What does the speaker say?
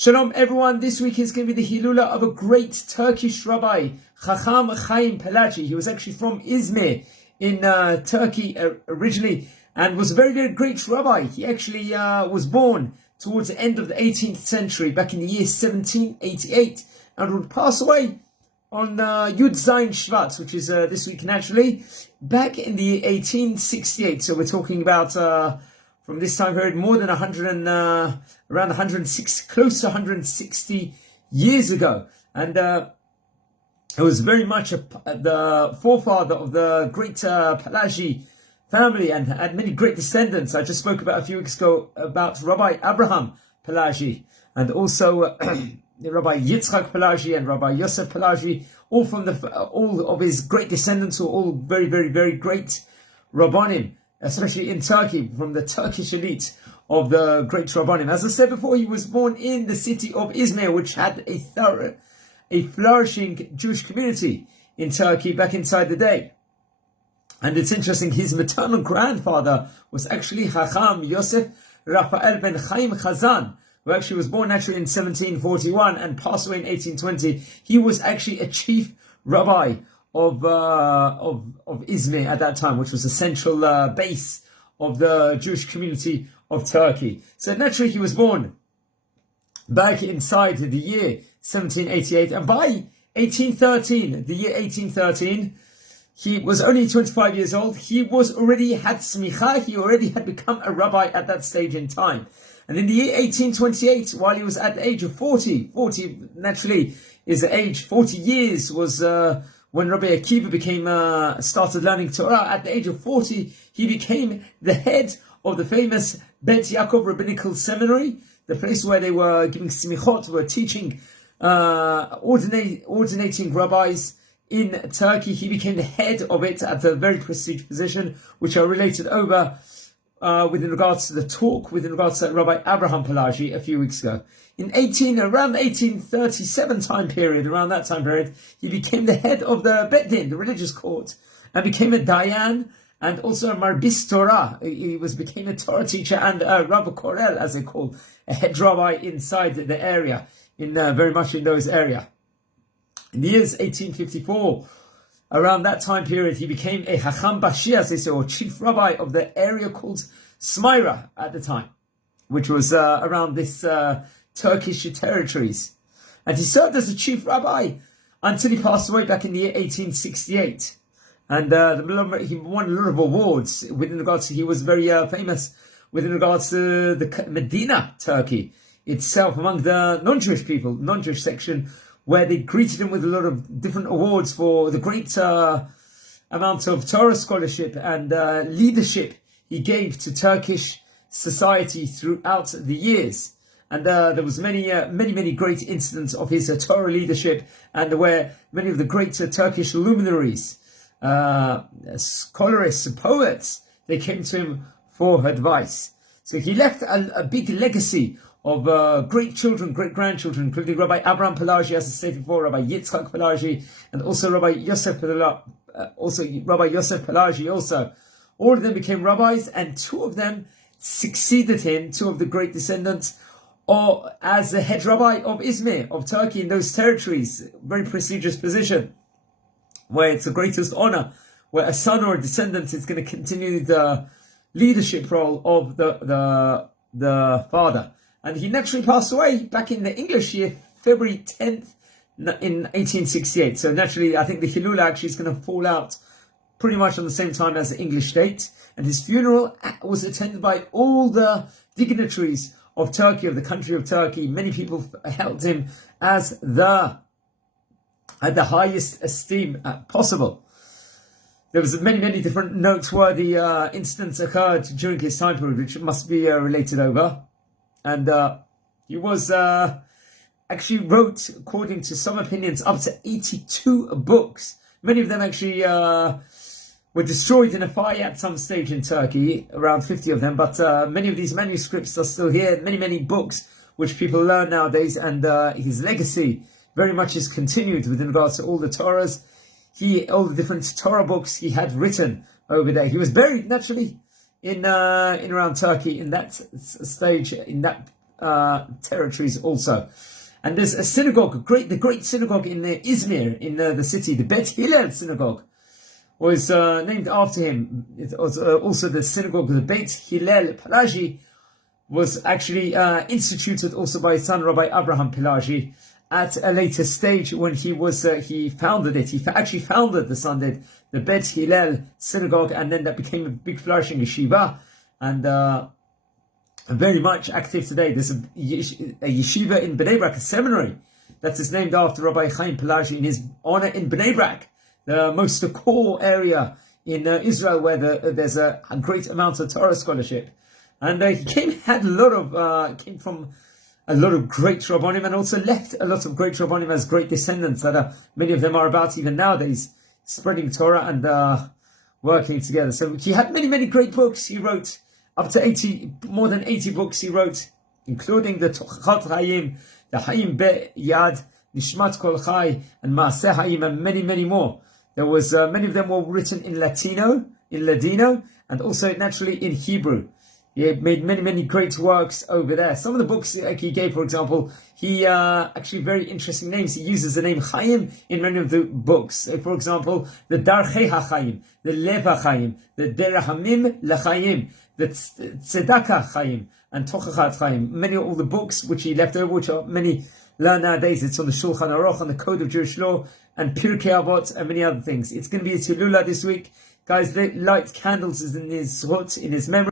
Shalom everyone, this week is going to be the Hilula of a great Turkish rabbi, Chaim Palachi. He was actually from Izmir in Turkey originally and was a very, very great rabbi. He actually was born towards the end of the 18th century, back in the year 1788, and would pass away on Yud Zayin Shvat, which is this week naturally, back in the year 1868. So we're talking about from this time period, more than around 106, close to 160 years ago. And it was very much the forefather of the great Palaji family and had many great descendants. I just spoke about a few weeks ago about Rabbi Abraham Palachi and also Rabbi Yitzchak Palachi and Rabbi Yosef Palachi, all from all of his great descendants, who are all very, very, very great Rabbanim, especially in Turkey, from the Turkish elite of the great Rabbanim. As I said before, he was born in the city of Izmir, which had a flourishing Jewish community in Turkey back inside the day. And it's interesting, his maternal grandfather was actually Chacham Yosef Raphael ben Chaim Chazan, who actually was born actually in 1741 and passed away in 1820. He was actually a chief rabbi of Izmir at that time, which was the central base of the Jewish community of Turkey. So naturally he was born back inside the year 1788, and by 1813, the year 1813, he was only 25 years old. He was already had smicha, he already had become a rabbi at that stage in time. And in the year 1828, while he was at the age of 40 naturally is the age, 40 years was when Rabbi Akiva started learning Torah. At the age of 40, he became the head of the famous Bet Yaakov Rabbinical Seminary, the place where they were giving smichot, were teaching, ordinating rabbis in Turkey. He became the head of it at a very prestigious position, which I related over with regards to the talk with regards to Rabbi Abraham Palachi a few weeks ago. Around the 1837 time period, he became the head of the Bet Din, the religious court, and became a Dayan and also a Marbis Torah. He became a Torah teacher and a Rabbi Korel, as they call, a head rabbi inside the area, very much in those areas. In the years 1854, around that time period, he became a Hacham Bashi, as they say, or chief rabbi of the area called Smyra at the time, which was around this Turkish territories. And he served as a chief rabbi until he passed away back in the year 1868. And he won a lot of awards within regards to, he was very famous within regards to the Medina, Turkey itself, among the non-Jewish people, non-Jewish section, where they greeted him with a lot of different awards for the great amount of Torah scholarship and leadership he gave to Turkish society throughout the years. And there was many great incidents of his Torah leadership, and where many of the great Turkish luminaries, scholarists, poets, they came to him for advice. So he left a big legacy of great children, great grandchildren, including Rabbi Abraham Palachi, as I stated before, Rabbi Yitzchak Palachi, and also Rabbi Yosef Palachi. Also, all of them became rabbis, and two of them succeeded him, two of the great descendants, or as the head rabbi of Izmir, of Turkey, in those territories, very prestigious position, where it's the greatest honor, where a son or a descendant is going to continue the leadership role of the father. And he naturally passed away back in the English year, February 10th, in 1868. So naturally, I think the Hilula actually is going to fall out pretty much on the same time as the English date. And his funeral was attended by all the dignitaries of Turkey, of the country of Turkey. Many people held him as at the highest esteem possible. There was many different noteworthy incidents occurred during his time period, which must be related over. And he was actually wrote, according to some opinions, up to 82 books. Many of them actually were destroyed in a fire at some stage in Turkey, around 50 of them. But many of these manuscripts are still here. Many books which people learn nowadays. And his legacy very much is continued with regards to all the Torahs. All the different Torah books he had written over there. He was buried naturally in around Turkey in that stage, in that territories also. And there's a synagogue, the great synagogue in Izmir, in the city, the Bet Hillel synagogue, was named after him. It was also the synagogue, the Beit Hillel Palaji, was actually instituted also by his son Rabbi Abraham Palachi at a later stage when he founded it. He actually founded, the son did, the Bet Hillel synagogue, and then that became a big flourishing yeshiva, and very much active today. There's a yeshiva in Bnei Brak, a seminary, that is named after Rabbi Chaim Palachi in his honor in Bnei Brak, the most core area in Israel where there's a great amount of Torah scholarship. And he came from a lot of great Rabbanim, and also left a lot of great Rabbanim as great descendants that many of them are about even nowadays, spreading Torah and working together. So he had many, many great books. He wrote up to more than 80 books he wrote, including the Tochachat Hayim, the Hayim Be Yad, Nishmat Kol Chai, and Maaseh Hayim, and many, many more. There was many of them were written in Ladino, and also naturally in Hebrew. He made many, many great works over there. Some of the books he gave, for example, he actually very interesting names. He uses the name Chaim in many of the books. For example, the Darchei HaChaim, the Lev HaChaim, the Derahamim LaChaim, the Tzedakah Chaim, and Tochachat Chaim. Many of all the books which he left over, which are many learned nowadays. It's on the Shulchan Aruch, on the Code of Jewish Law, and Pirkei Avot, and many other things. It's going to be a Hilula this week. Guys, light candles in his memory.